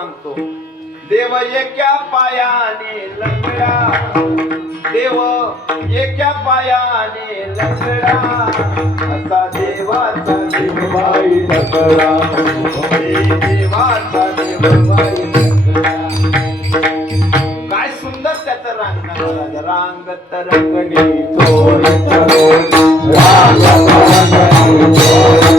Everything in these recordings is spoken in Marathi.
काय देव रांगतो एका पायाने लंगडा. देव एका पायाने लंगडा. असा देवाचा देवबाई लंगडा. देवाचा देवबाई लंगडा. काय सुंदर त्याचं रांगण रांगत रंगणी चोर करोनी. रांगत रंगणी चोर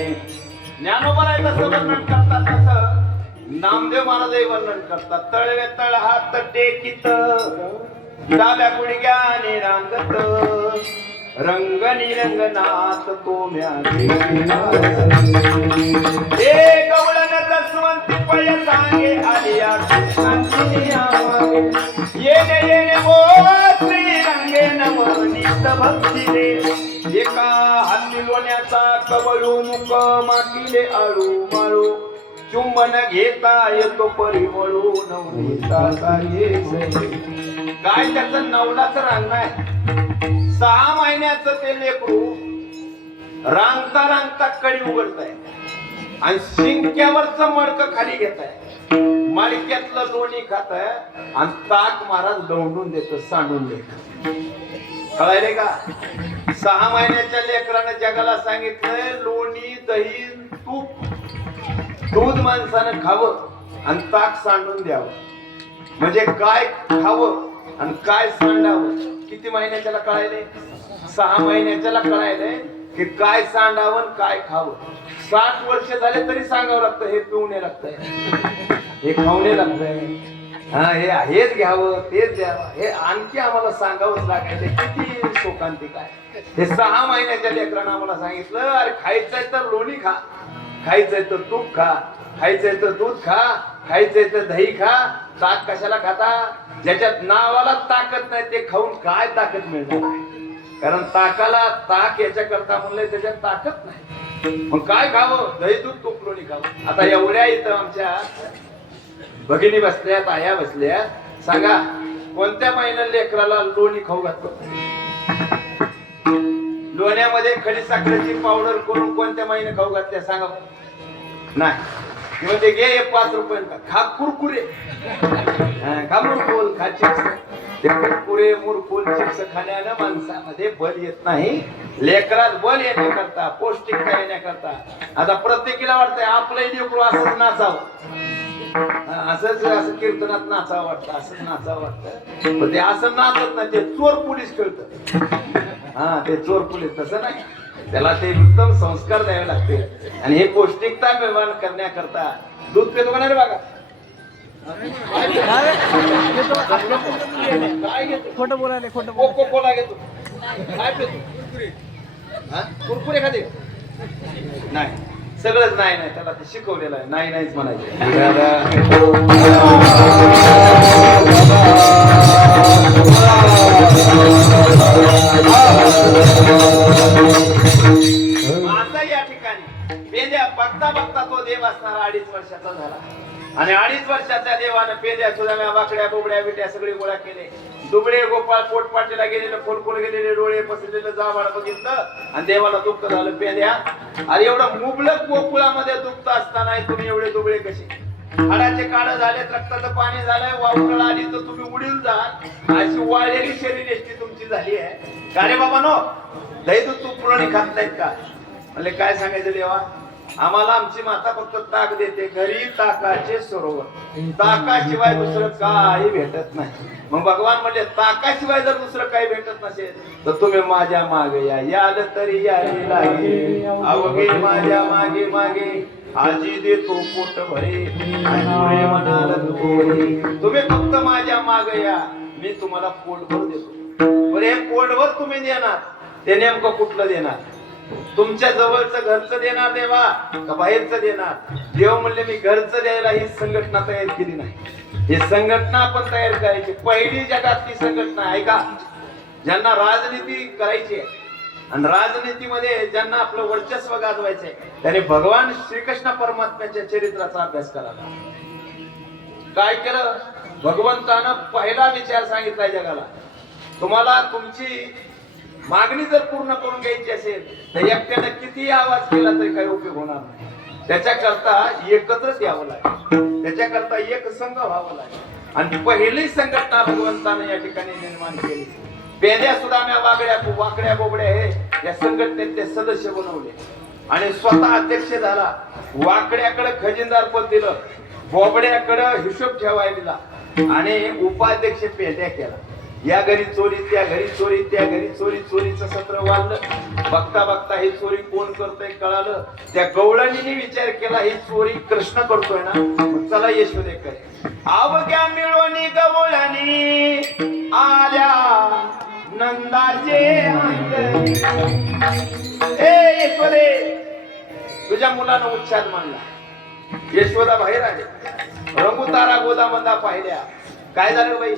गवळणी ज्ञानोबराय जसं वर्णन करतात तसं. नामदेव महाराजही वर्णन करतात. तळवे तळ हात टेकित. डाव्या गुडघ्याने रांगत. रंगनी रंगनाथ कोम्या हे गवळण जसवंती पळ सांगे आलिया कृष्णाची आवागे. येणे येणे ओ श्री रंगे नवनीत भक्तीले एका हाती लोण्याचा कवळू मुक माकिले आळू माळू चुंबन घेता येतो परिमळू नवनीताचा येसे. काय त्याचं नवलाच रांग आहे सहा महिन्याचं ते लेकरू रांगता रांगता कडी उघडताय. आणि शिंक्यावरच मडक खाली घेत आहे मडक्यातलं लोणी खात आहे आणि ताक महाराज दौडून देत सांडून देत. कळायले का? सहा महिन्याच्या लेकरानं जगाला सांगितलंय लोणी दही तूप दूध माणसानं खावं आणि ताक सांडून द्यावं. म्हणजे काय खावं आणि काय सांडावं? किती महिन्याच्याला कळायले? सहा महिन्याच्याला कळायले की काय सांडावं काय खावं. साठ वर्ष झाले तरी सांगावं लागतं हे पिवणे लागतंय. हे खावणे लागतंय. हा हे हेच घ्यावं तेच द्यावं हे आणखी आम्हाला सांगावंच लागायचं. किती शोकांतिक आहे हे सहा महिन्याच्या लेकरांना आम्हाला सांगितलं अरे खायचंय तर लोणी खा खायचंय तर तूप खा खायचंय तर दूध खा खायचंय तर दही खा ताक कशाला खाता? ज्याच्यात नावाला ताकद नाही ते खाऊन काय ताकद मिळणार? आहे कारण ताकाला ताक याच्या करता म्हणलंय त्याच्यात ताकद नाही. मग काय खावं? दही दूध तूप लोणी खावं. आता एवढ्या इथं आमच्या भगिनी बसल्यात आया बसल्या सांगा कोणत्या महिन्यात लेकराला लोणी खाऊ घातलं लोण्यामध्ये खडी साखरेची पावडर करून कोणत्या महिने खाऊ घातल्या? सांगा नाही. म्हणजे घे पाच रुपये खा कुरकुरे. हा, खा मुरकुल खा चिप्स? ते कुरकुरे मुरकुल चिप्स खाण्यानं माणसामध्ये बल येत नाही. लेकरात बल येण्याकरता पौष्टिकता येण्याकरता. आता प्रत्येकीला वाटतंय आपलंही लेकरू असंच नाचावं. असंच असं कीर्तनात नाचावं वाटतं असंच नाचावं वाटतं. पण ते असं नाचत नाही ते चोर पोलीस खेळत. हा ते चोर पोलीस तसं नाही. त्याला ते उत्तम संस्कार द्यावे लागते. आणि हे पौष्टिकता निर्माण करण्याकरता दूध पितो का नाही रे बघा काय घेतो खोटं बोलायला खोटं कोको कोला घेतो. काय पितो? कुरकुरे खाते? नाही. सगळंच नाही नाही त्याला ते शिकवलेलं आहे. नाही नाहीच म्हणायचं. आता या ठिकाणी पेद्या बघता बघता तो देव असणारा अडीच वर्षाचा झाला. आणि अडीच वर्षाच्या देवानं पेद्या सुदाम्या बाकड्या बोबड्या बिट्या सगळे गोळा केले. दुबळे गोपाळ पोटपाटीला गेलेले फोडफोड गेलेले डोळे पसरलेलं जावाळ बघितलं. आणि देवाला दुःख झालं पेंद्या अरे एवढं मुबलक गोकुळामध्ये दुःख असताना तुम्ही एवढे दुबळे कसे? हाडाचे काळ झाले रक्ताचं पाणी झालंय वावकळ आली तर तुम्ही उडील जाल. अशी वाळलेली शरीर एसटी तुमची झाली आहे. का रे बाबा नो दही दूध तू पुरणी खात नाहीत का? म्हणले काय सांगायचं देवा? आम्हाला आमची माता फक्त ताक देते घरी ताकाचे सरोवर. ताकाशिवाय दुसरं काही भेटत नाही. मग भगवान म्हणले ताकाशिवाय जर दुसरं काही भेटत नसेल तर तुम्ही माझ्या मागे या. याल तरी यायला लागे अवघे माझ्या मागे मागे. आजी देतो पोट भरे. म्हणाल. तुम्ही फक्त माझ्या मागे या. मी तुम्हाला पोटभर देतो. हे पोटभर तुम्ही देणार. ते नेमकं कुठलं देणार? तुमच्या जवळचं घरचं देणार देवा का बाहेरचं देणार? देव म्हणले मी घरचं द्यायला ही संघटना तयार केली नाही. ही संघटना आपण तयार करायची. पहिली जगातली संघटना आहे का? ज्यांना राजनीती करायची आहे. आणि राजनीतीमध्ये ज्यांना आपलं वर्चस्व गाजवायचंय त्याने भगवान श्रीकृष्ण परमात्म्याच्या चरित्राचा अभ्यास करावा काय केलं? भगवंतानं पहिला विचार सांगितलाय जगाला. तुम्हाला तुमची मागणी जर पूर्ण करून घ्यायची असेल तर एकट्यानं किती आवाज केला तरी काही उपयोग होणार नाही. त्याच्याकरता एकत्रच यावं लागेल. त्याच्याकरता एक संघ व्हावं लागेल. आणि पहिली संघटना भगवंताने या ठिकाणी निर्माण केली. पेद्या सुदाम्या वागड्या वाकड्या बोबड्या हे या संघटनेचे सदस्य बनवले. आणि स्वतः अध्यक्ष झाला. वाकड्याकडे खजिनदार पद दिलं. बोबड्याकडे हिशोब ठेवायला दिला. आणि उपाध्यक्ष पेद्या केला. या घरी चोरी त्या घरी चोरी त्या घरी चोरी चोरीचं सत्र वाढलं. बघता बघता ही चोरी कोण करतोय कळालं? त्या गवळणीने विचार केला ही चोरी कृष्ण करतोय ना? चला यशोदे करे अवघ्या मिळवणी गवळणी आल्या. नंदाचे हे ए यशोदे! तुझ्या मुलानं उच्छाद मानला. यशोदा बाहेर आले. रघुतारा गोदामंदा पाहिल्या. काय झालं बाई?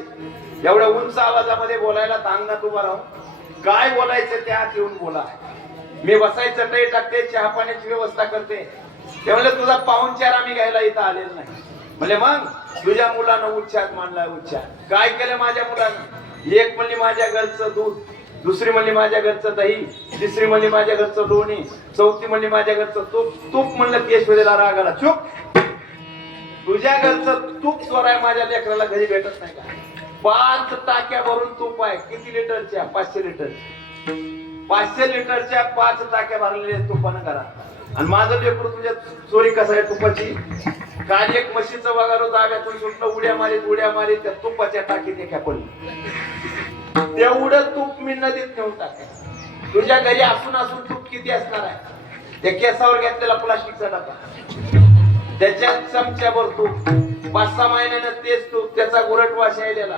एवढ्या उंच आवाजामध्ये बोलायला अंगणात उभा राहून काय बोलायचं त्यात येऊन बोला. मी बसायचं नाही टाकते चहा पाण्याची व्यवस्था करते. ते म्हणले तुझा पाहुणचार आम्ही घ्यायला इथं आलेला नाही. म्हणजे मग? तुझ्या मुलानं उच्चार मानला उच्चार. काय केलं माझ्या मुलानं? एक म्हणली माझ्या घरचं दूध दुसरी म्हणली माझ्या घरचं दही तिसरी म्हणली माझ्या घरचं लोणी चौथी म्हणली माझ्या घरचं तूप तूप म्हणलं केशवेला रागाला. चुप! तुझ्या घरचं तूप चोराय माझ्या लेकराला घरी भेटत नाही का? पाच टाक्या भरून तूप आहे. किती लिटरच्या? पाचशे लिटर पाचशे लिटरच्या पाच टाक्या भरलेल्या आहेत तुपानं करा आणि माझं लेकरू तुझ्या चोरी कसं आहे तुपाची? काल एक म्हशीचं वगारो जाग्यातून सुटलं उड्या मारीत उड्या मारीत त्या तुपाच्या टाकीत एका पडली. तेवढं तूप मी नदीत नेऊन टाकाय तुझ्या घरी असून असून तूप किती असणार आहे? त्या केसावर घेतलेला प्लास्टिकचा डबा. त्याच्यात चमच्याभर तूप पाच सहा महिन्यानं तेच तूप त्याचा गुरट वास यायलेला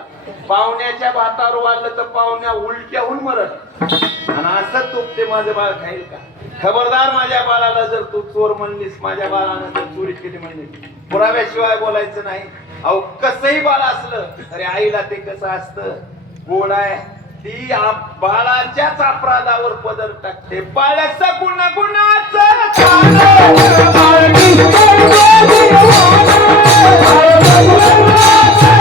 पाहुण्याच्या भातावर वाढलं तर पाहुण्या उलट्याहून मरत. आणि असं तूप ते माझं बाळ खाईल का? खबरदार माझ्या बाळाला जर तू चोर म्हणलीस माझ्या बाळानं जर चोरी केली म्हणलीस. पुराव्याशिवाय बोलायचं नाही. अहो कसंही बाळ असलं तरी आईला ते कसं असतं? गोड आहे? ती बाळाच्याच अपराधावर पदर टाकते. बाळाचा गुण गुन्हा Oh, my God.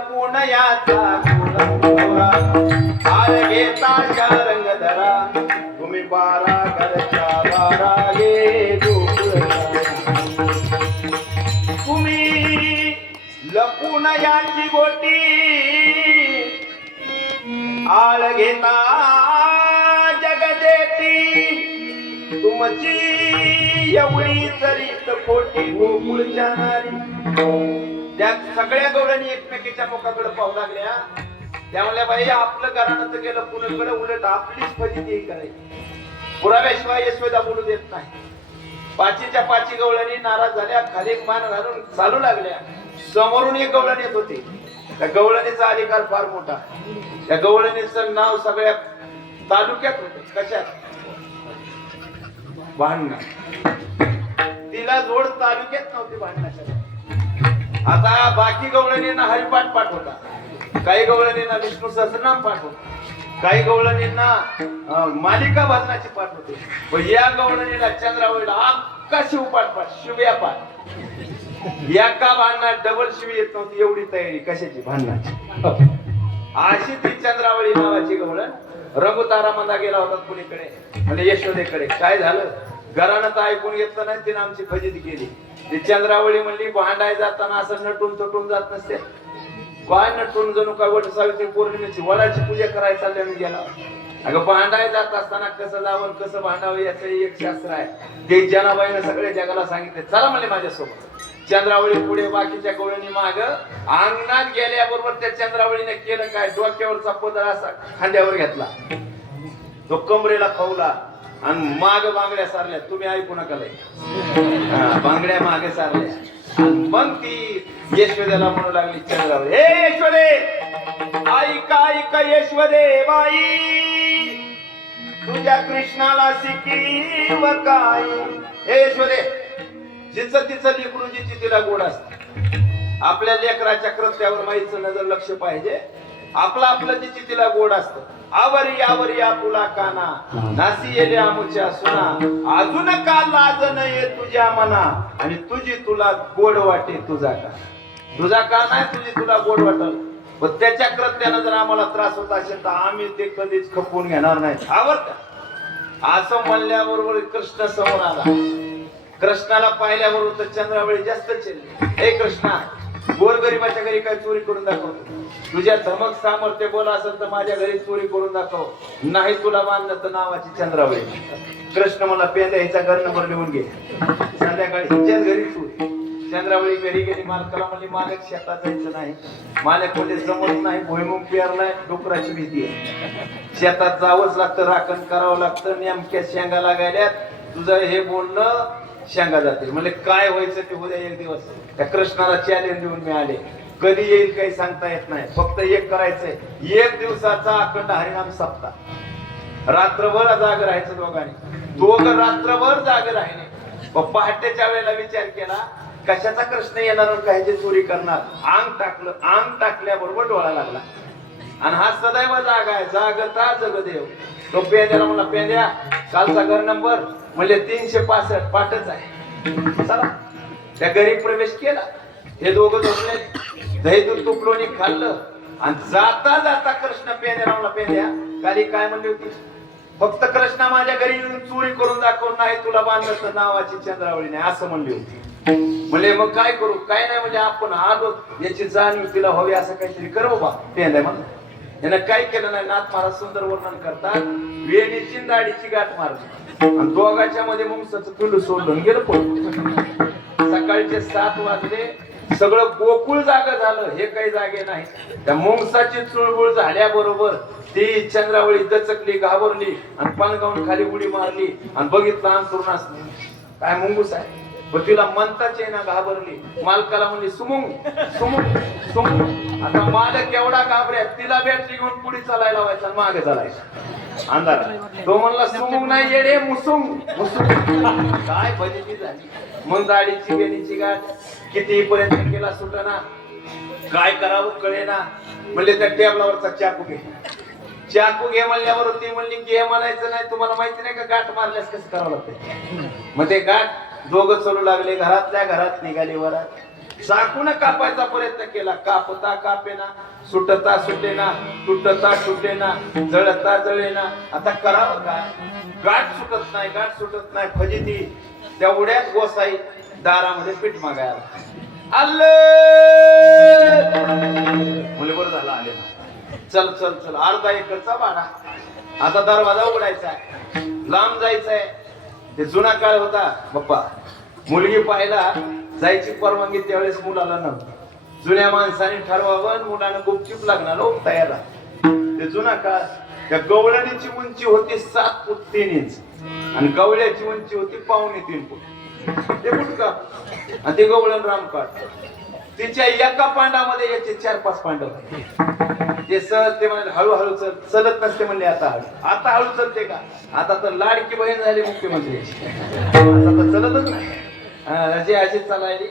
पुण्याचा लपून याचा हार घेता रंग धरा तुम्ही बारा घरच्या बारा गे तुम्ही लपून याची गोटी. आळ घेता जगदेती. तुमची एवढी तर खोटी गोकुळ जाणारी. त्या सगळ्या गवळणी एकमेकीच्या मुखाकडे पाहू लागल्या. त्या म्हणल्या बाई आपलं घराणं तर गेलं पुण्याकडे उलट आपलीच फजिती करायची. पुराव्याशिवाय यशोदा बोलू देत नाही. पाचीच्या पाची गवळणी नाराज झाल्या खाली मान घालून चालू लागल्या. समोरून एक गवळण येत होती. त्या गवळणीचा अधिकार फार मोठा त्या गवळणीचं नाव सगळ्या तालुक्यात होते. कशात? भांडण. तिला जोड तालुक्यात नव्हती भांडणाच्या आता बाकी गवळणींना हरिपाठ पाठ काही गवळणींना विष्णू सहस्रनाम पाठ काही गवळणींना मालिका भजनाची पाठ होते पण या गवळणीला चंद्रावळीला अक्का शिवपाठ पाठ शिव्या पाठ या का भांडणार डबल शिवी येत नव्हती एवढी तयारी. कशाची? भांडणाची. अशी ती चंद्रावळी नावाची गवळण रघुतारा मधा गेला होता कुणीकडे म्हणजे यशोदेकडे. काय झालं? घरानं तर ऐकून घेतलं नाही तिने आमची फजिती केली. ती चंद्रावळी म्हणली भांडाय जाताना असं नटून तटून जात नसते. काय नटून जणू काय वट सावित्री पौर्णिमेची वडाची पूजा करायला चालल्याने गेला. अगं भांडाय जात असताना कसं जावं कसं भांडावं याचं एक शास्त्र आहे. ते जनाबाईनं सगळ्या जगाला सांगितले चला म्हणले माझ्यासोबत. चंद्रावळी पुढे बाकीच्या गोळ्यांनी माग अंगणात गेल्याबरोबर त्या चंद्रावळीने केलं काय? डोक्यावरचा पदर असा खांद्यावर घेतला. तो कमरेला खवला आणि माग बांगड्या सारल्या तुम्ही ऐकू नका लय. हा, बांगड्या मागे सारल्या. मग ती यशोदेला म्हणू लागली चंद्रावर हे यशोदे ऐका ऐका यशोदे बाई तुझ्या कृष्णाला शिकी व काय? हे यशोदे जिचं तिचं लेकरू जिची तिला गोड असते. आपल्या लेकराच्या कृत्यावर माईचं नजर लक्ष पाहिजे. आपलं आपलं जिची तिला गोड असतं. आवरी आवरी आपुला काना नासी येले आमुच्या सुना. अजून का लाज नये तुझ्या मना? आणि तुझी तुला गोड वाटे तुझा का? तुझा का नाही तुझी तुला गोड वाटल? पण त्याच्या कृत्यानं जर आम्हाला त्रास होत असेल तर आम्ही ते कधीच खपवून घेणार नाही. आवडत असं म्हणल्याबरोबर कृष्ण समोर आला. कृष्णाला पाहिल्याबरोबर तर चंद्रावळी जास्त चिडली. हे कृष्णा गोरगरिबाच्या घरी काय चोरी करून दाखवतो? तुझ्या धमक सामर्थ्य बोल असेल तर माझ्या घरी चोरी करून दाखव. नाही तुला मानलं तर नावाची चंद्रावळी कृष्ण मला पेंद्या हिचा घर नंबर लिहून घे. संध्याकाळी हिच्याच घरी तू चंद्रावळी घरी गेली मालकाला म्हणली मालक शेतात जायचं नाही. मालक कुठे जमत नाही भुईमुग पेरलाय डुकराची भीती आहे. शेतात जावंच लागतं राखण करावं लागतं नेमक्या शेंगा लागायल्यात. तुझं हे बोलणं शेंगा जाते म्हणजे काय व्हायचं ते उद्या एक दिवस. त्या कृष्णाला चॅलेंज देऊन मी आले. कधी येईल काही सांगता येत नाही. फक्त एक करायचंय. एक दिवसाचा अखंड हरिनाम सप्ताह. रात्रभर जाग राहायचं दोघांनी. दोघं रात्रभर जाग राहिले. पहाटेच्या वेळेला विचार केला कशाचा कृष्ण येणार आणि चोरी करणार? आंग टाकलं अंग टाकल्याबरोबर डोळा लागला. आणि हा सदैव जागा आहे. जागता जगदेव. तो पेंद्याला म्हणला पेंद्या कालचा घर नंबर म्हणजे तीनशे पासष्ट पाठच आहे. चला. त्या घरी प्रवेश केला. हे दोघं झोपले दही दूध तुकडोनी खाल्लं. आणि जाता जाता कृष्ण पेन्या रावला पेंद्या काली काय म्हणली होती? फक्त कृष्णा माझ्या घरी येऊन चोरी करून दाखवून नाही तुला बांधलं तर नावाची चंद्रावळी नाही असं म्हणली होती. म्हणले मग काय करू? काय नाही म्हणजे आपण आलो याची जाणीव तिला हवी असं काहीतरी कर बा पेंद्या म्हणलं. यानं काय केलं नाही नाथ महाराज सुंदर वर्णन करतात वेणीची चिंदाडीची दाढीची गाठ मारली आणि दोघाच्या मध्ये मुंगसाचं पिल्लू सोडून गेलं पण सकाळचे सात वाजले सगळं गोकुळ जागा झालं हे काही जागे नाही. त्या मुंगसाची चुळबुळ झाल्याबरोबर ती चंद्रावळी दचकली घाबरली आणि पानगावून खाली उडी मारली आणि बघितलं अंतरुण काय मुंगूस आहे. पण तिला म्हणताच ना घाबरली. मालकाला म्हणली सुमुंग सुमुंग सुमुंग आता मालक एवढा घाबऱ्या तिला बॅटरी घेऊन पुढे चालायला व्हायचा मागे चालायचा. अंधार तो म्हणला सुमुंग नाही येडे मुसुंग मुसुंग. काय भजी झाली? मग गाडीची बेडीची गाठ. किती पर्यंत केला सुटना? काय करावं कळेना. म्हणले त्या टेबलावरचा चाकू घे. चाकू घे म्हणल्यावर ती म्हणली घे म्हणायचं नाही तुम्हाला माहिती नाही का गाठ मारल्यास कसं करावं लागतं मग ते गाठ दोघं चलू लागले घरातल्या घरात निघाले वरात. चाकून कापायचा प्रयत्न केला. कापता कापेना सुटता सुटेना तुटता तुटेना जळता जळेना. आता करावं काय? गाठ सुटत नाही गाठ सुटत नाही. फजिती. तेवढ्याच गोसाई दारामध्ये पीठ मागायला आलं मुले बरं झालं आले चल चल चल. अर्धा एकरचा भाडा. आता दरवाजा उघडायचा लांब जायचंय ते जुना काळ होता. बाप्पा मुलगी पाहायला जायची परवानगी त्यावेळेस मुलाला नव्हती. जुन्या माणसाने ठरवावं मुलानं गुपचूप लागणार हो तयार ते जुना काळ त्या गवळणीची उंची होती सात फूट तीन इंच. आणि गवळ्याची उंची होती पाहुणे तीन फूट. ते फुट का आणि ते गवळण रामकाठ तिच्या एका पांडामध्ये याचे चार पाच पांडव ते सहज ते म्हणाले हळूहळू चल चलत नसते म्हणले आता हळू. आता हळू चलते का? आता तर लाडकी बहीण झाली मुख्यमंत्री. आता तर चलतच नाही. अशी अशी चालायली.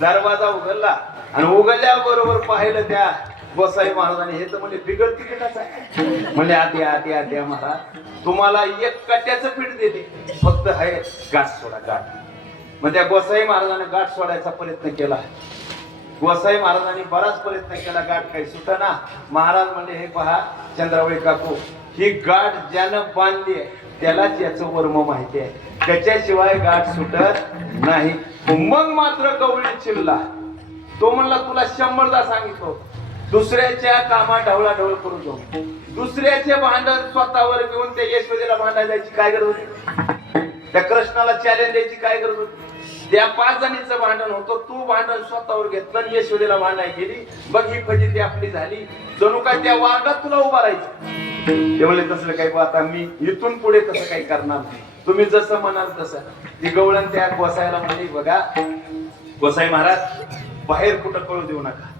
दरवाजा उघडला आणि उघडल्याबरोबर पाहिलं त्या गोसाई महाराजांनी हे तर म्हणजे बिघड तिकीटच आहे. म्हणले आत्या आत्या आत्या महाराज. तुम्हाला एक कट्याचं पीठ देते. फक्त आहे गाठ सोडा गाठ. म्हणजे मग त्या गोसाई महाराजाने गाठ सोडायचा प्रयत्न केला. गोसाई महाराजांनी बराच प्रयत्न केला गाठ काही सुटाना. महाराज म्हणजे हे पहा चंद्रावळी काकू ही गाठ ज्यानं बांधली आहे त्यालाच याचं वर्म माहिती आहे. त्याच्याशिवाय गाठ सुटत नाही. मग मात्र गवळी चिल्ला तो म्हणला तुला शंभरदा सांगितलं दुसऱ्याच्या कामात ढवळा ढवळ जाऊ. दुसऱ्याचे भांडण स्वतःवर घेऊन त्या यशोदेला भांडायला द्यायची काय गरज होती? त्या कृष्णाला चॅलेंज द्यायची काय गरज होती? त्या पाच जणीचं भांडण होतं तू भांडण स्वतःवर घेतलं आणि यशोदेला भांडाय गेली. बघ ही फजिती आपली झाली. जणू काय त्या वार्डात तुला उभा राहायचं? ते म्हणले तसलं काही आता मी इथून पुढे तसं काही करणार नाही. तुम्ही जसं म्हणाल तसं. ती गवळण त्या गोसायला म्हणली बघा गोसाई महाराज बाहेर कुठं कळू देऊ नका.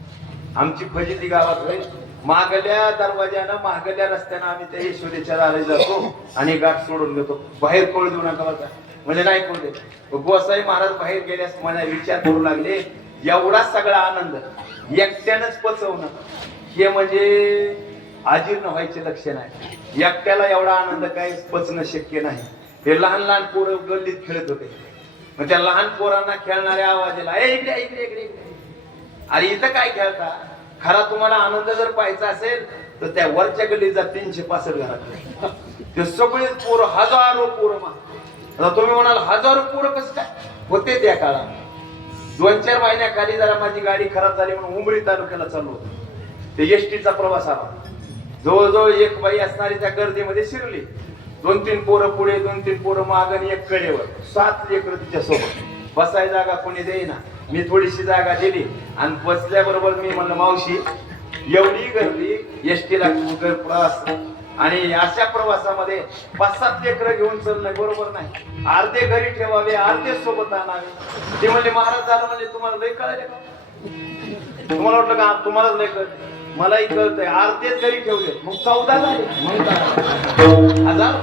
आमची फजिती गावात मागल्या दरवाज्यानं मागल्या रस्त्यानं आम्ही त्या ईश्वरीच्या दारी जातो आणि गाठ सोडून घेतो बाहेर कोळ देऊ नका बघा म्हणजे नाही कळू दे गोसाई महाराज बाहेर गेल्यास मला विचार करू लागले. एवढा सगळा आनंद. एकट्यानंच पचवणं. हे म्हणजे आजीर्ण व्हायचे लक्षण आहे एकट्याला एवढा आनंद काही पचणं शक्य नाही. हे लहान लहान पोरं गल्लीत खेळत होते. मग त्या लहान पोरांना खेळणाऱ्या आवाजाला ए इकडे इकडे इकडे इकडे. अरे इथं काय खेळता? खरा तुम्हाला आनंद जर पाहायचा असेल तर त्या वरच्या गल्लीचा तीनशे पासष्ट घरात ते सगळे पोरं हजारो पोरं आता तुम्ही म्हणाल हजारो पोरं कसं काय? होते त्या काळात. दोन चार महिन्याखाली जरा माझी गाडी खराब झाली म्हणून उमरी तालुक्याला चालू होतो. ते एसटीचा प्रवास आला. जवळजवळ एक बाई असणारी त्या गर्दीमध्ये शिरली. दोन तीन पोरं पुढे दोन तीन पोरं माग आणि एक कडेवर. सात लेकरं तिच्या सोबत बसायला जागा कोणी देईना. मी थोडीशी जागा दिली आणि बसल्याबरोबर मी म्हणलं मावशी एवढी गर्दी एसटीला प्रवास. आणि अशा प्रवासामध्ये पाच सात लेकरं घेऊन चालणं बरोबर नाही. अर्धे घरी ठेवावे अर्धे सोबत आणावे. ते म्हणले महाराज झालं म्हणजे तुम्हाला लय कळाले का? तुम्हाला वाटलं का? तुम्हालाच लय कळत मलाही कळतंय. अर्धेच घरी ठेवले. मग चौदा झाले. मग हजार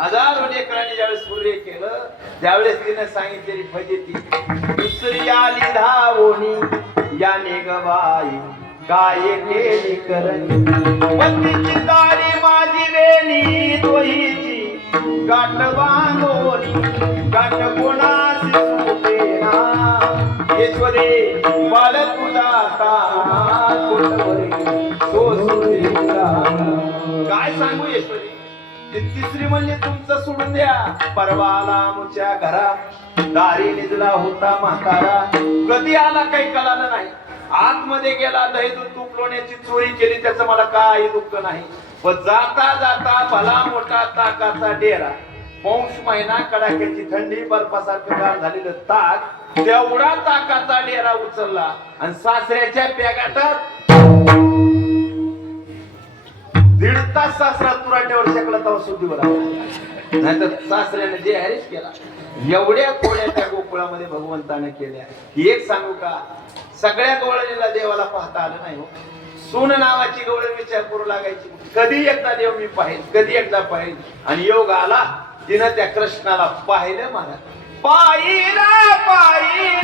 हजारो लेकरांनी ज्यावेळेस सूर्य केलं त्यावेळेस तिने सांगितलेली फजिती दुसरी आली धावोनी याने गवाई काय केली करणी? पत्नीची दारी माझी वेणी दोहीची गाठ बांधोनी गाठ कोणास सुटेना? ईश्वरे बाल तुझा काय सांगू ईश्वरी ती तिसरी म्हणजे तुमचं सोडून द्या. परवाला आमच्या घरा दारी निजला होता म्हातारा. कधी आला काही कळालं नाही. आतमध्ये गेला दही दूध तूप लोण्याची चोरी केली त्याचं मला काही दुःख नाही. पण जाता जाता भला मोठा ताकाचा डेरा. पौष महिना कडाक्याची थंडी बर्फासारखं गार झालेलं ताक तेवढा ताकाचा डेरा उचलला. आणि सासऱ्याच्या पेगाटात दीड तास सासरा तुराट्यावर शेकला तेव्हा शुद्धीवर आला नाहीतर सासऱ्याने जे हॅरिस केला एवढ्या कोळ्या त्या गोकुळामध्ये भगवंताने केल्या. एक सांगू का सगळ्या गवळणीला देवाला पाहता आलं नाही हो. सून नावाची गवळण विचार करू लागायची. कधी एकदा देव मी पाहिल कधी एकदा पाहिल आणि योग आला तिनं त्या कृष्णाला पाहिलं मला पाहिलं पाहिलं.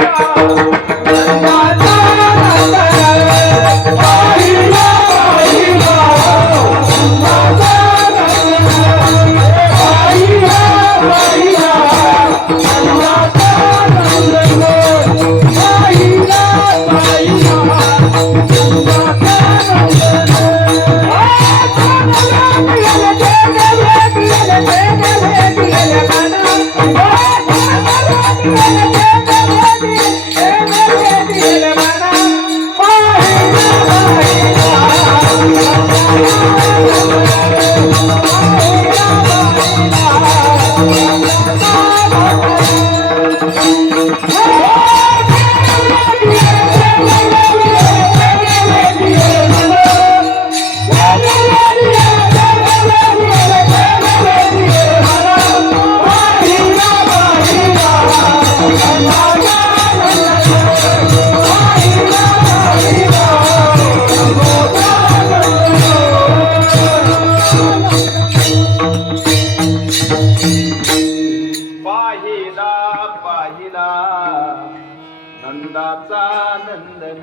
नंदन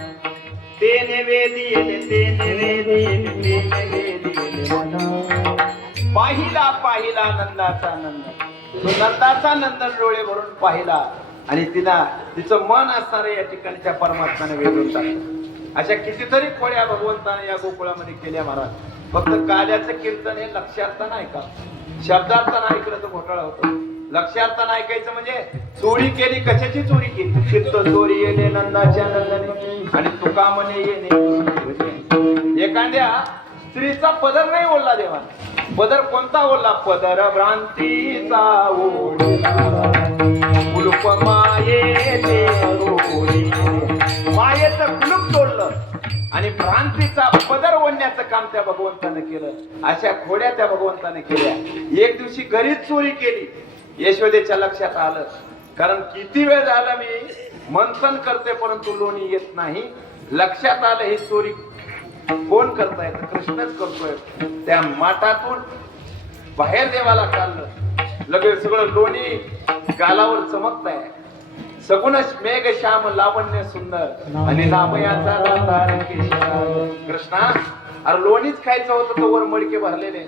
तेने वेदिले तेने वेदिले तेने वेदिले मन. पाहिला पाहिला नंदाचा नंदन तो नंदाचा नंदन डोळे भरून पाहिला. आणि तिला तिचं मन असणार या ठिकाणच्या परमात्म्याने वेधून टाकलं. अशा कितीतरी कोळ्या भगवंताने या गोकुळामध्ये केल्या महाराज. फक्त काल्याचं कीर्तन हे लक्षार्थ नाही का? शब्दार्थ नाही ऐकलं तर घोटाळा होतो. लक्षात ऐकायचं म्हणजे चोरी केली कशाची चोरी केली? चित्त चोरी येणे नंदाच्या नंदाने. आणि तुका म्हणे येणे एखाद्या स्त्रीचा पदर नाही ओढला देवा पदर कोणता ओढला? पदर भ्रांतीचा कुलूप मायेचे मायेचं कुलूप तोडलं. आणि भ्रांतीचा पदर ओढण्याचं काम त्या भगवंतानं केलं. अशा खोड्या त्या भगवंताने केल्या. एक दिवशी घरीच चोरी केली. यशोदेच्या लक्षात आलं. कारण किती वेळ झाला मी मंथन करते परंतु लोणी येत नाही. लक्षात आलं ही चोरी कोण करताय? कृष्णच करतोय. त्या माठातून बाहेर देवाला चाललं. लगेच सगळं लोणी गालावर चमकत आहे सगुणच मेघ श्याम लावण्य सुंदर. आणि रामयाचा कृष्णा अरे लोणीच खायचं होतं तो वर मडके भरलेले.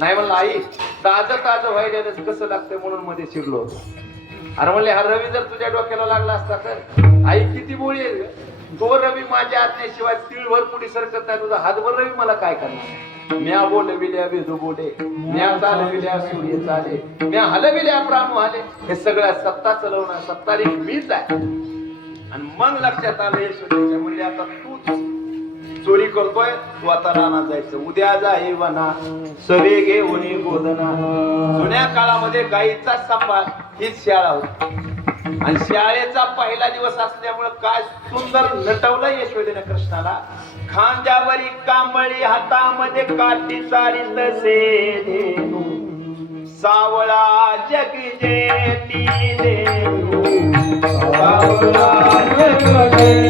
नाही म्हणलं आई ताज ताज व्हायला कसं लागतंय म्हणून मध्ये शिरलो अरे म्हणले हा रवी जर तुझ्या डोक्याला लागला असता तर आई किती बोळी आहे तो रवी माझ्या आज्ञेशिवाय तिळभर पुढे सरकत नाही. तुझा हातभर रवी मला काय करणार? म्या बोलविल्या वेधू बोले म्या चालविल्या सूर्य चाले म्या हलविल्या प्राणू आले हे सगळ्या सत्ता चलवणार सत्तारी मीच आहे. आणि मग लक्षात आलं हे म्हणजे आता तूच चोरी करतोय स्वतः राणा जायचं. उद्या जाई वना सवे घेऊन गोदना. जुन्या काळामध्ये गाईचा सांभाळ हीच शाळा होती. आणि शाळेचा पहिला दिवस असल्यामुळे काय सुंदर नटवलं यशोदेनं कृष्णाला. खांद्यावरी कांबळी हातामध्ये काठी सारी तसे सावळा जग जे सावळा जग